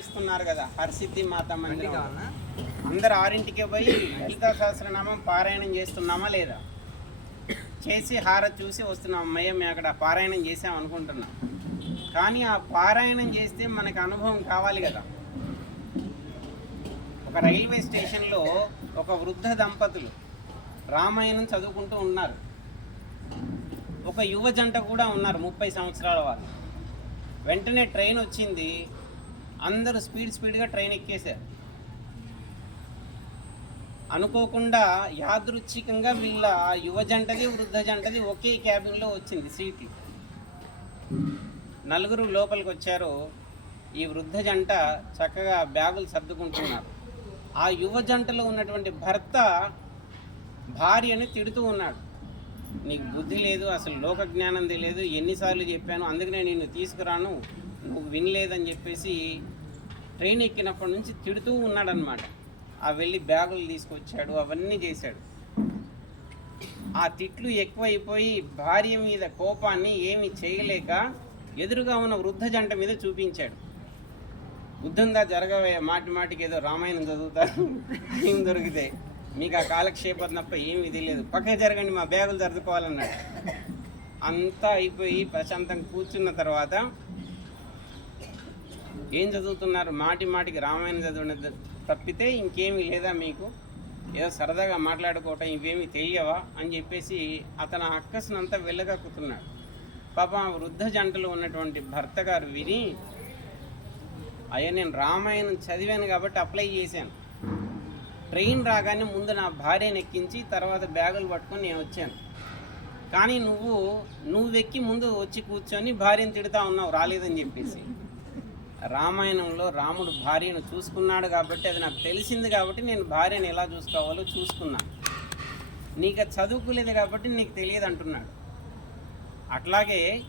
ఇస్తున్నారు కదా హర్సిద్ధి మాత మందిరం. అందరు ఆరింటికి పోయి లలితా సహస్రనామం పారాయణం చేస్తున్నామా లేదా? చేసి హార చూసి వస్తున్నాం అమ్మయ్య మేము అక్కడ పారాయణం చేసాం అనుకుంటున్నాం. కానీ ఆ పారాయణం చేస్తే మనకు అనుభవం కావాలి కదా. ఒక రైల్వే స్టేషన్లో ఒక వృద్ధ దంపతులు రామాయణం చదువుకుంటూ ఉన్నారు. ఒక యువ జంట కూడా ఉన్నారు ముప్పై సంవత్సరాల వాళ్ళు. వెంటనే ట్రైన్ వచ్చింది అందరూ స్పీడ్ స్పీడ్గా ట్రైన్ ఎక్కేశారు. అనుకోకుండా యాదృచ్ఛికంగా వీళ్ళ యువ జంటది వృద్ధ జంటది ఒకే క్యాబిన్లో వచ్చింది సీట్లు నలుగురు లోపలికి వచ్చారు. ఈ వృద్ధ జంట చక్కగా బ్యాగులు సర్దుకుంటున్నారు. ఆ యువ జంటలో ఉన్నటువంటి భర్త భార్యని తిడుతూ ఉన్నాడు. నీకు బుద్ధి లేదు అసలు లోక జ్ఞానం తెలియదు ఎన్నిసార్లు చెప్పాను అందుకనే నిన్ను తీసుకురాను నువ్వు వినలేదని చెప్పేసి ట్రైన్ ఎక్కినప్పటి నుంచి తిడుతూ ఉన్నాడనమాట ఆ వెళ్ళి బ్యాగులు తీసుకొచ్చాడు అవన్నీ చేశాడు. ఆ తిట్లు ఎక్కువైపోయి భార్య మీద కోపాన్ని ఏమి చేయలేక ఎదురుగా ఉన్న వృద్ధ జంట మీద చూపించాడు. బుద్ధంగా జరగవే మాటి మాటికి ఏదో రామాయణం చదువుతారు ఏం దొరికితే మీకు ఆ కాలక్షేపం తప్ప ఏమీ తెలియదు. పక్కకి జరగండి మా బ్యాగులు సర్దుకోవాలన్నాడు. అంతా అయిపోయి ప్రశాంతంగా కూర్చున్న తర్వాత ఏం చదువుతున్నారు? మాటి మాటికి రామాయణం చదవడం తప్పితే ఇంకేమీ లేదా మీకు? ఏదో సరదాగా మాట్లాడుకోవటం ఇవేమీ తెలియవా? అని చెప్పేసి అతను అక్కసునంతా వెళ్ళగక్కుతున్నాడు. పాప వృద్ధ జంటలో ఉన్నటువంటి భర్త గారు విని అయ్యా నేను రామాయణం చదివాను కాబట్టి అప్లై చేశాను. ట్రైన్ రాగానే ముందు నా భార్యను ఎక్కించి తర్వాత బ్యాగులు పట్టుకొని నేను వచ్చాను. కానీ నువ్వు నువ్వు ఎక్కి ముందు వచ్చి కూర్చొని భార్యను తిడుతా ఉన్నావు రాలేదని చెప్పేసి. రామాయణంలో రాముడు భార్యను చూసుకున్నాడు కాబట్టి అది నాకు తెలిసింది కాబట్టి నేను భార్యను ఎలా చూసుకోవాలో చూసుకున్నాను నీకు అది చదువుకోలేదు కాబట్టి నీకు తెలియదు అంటున్నాడు. అట్లాగే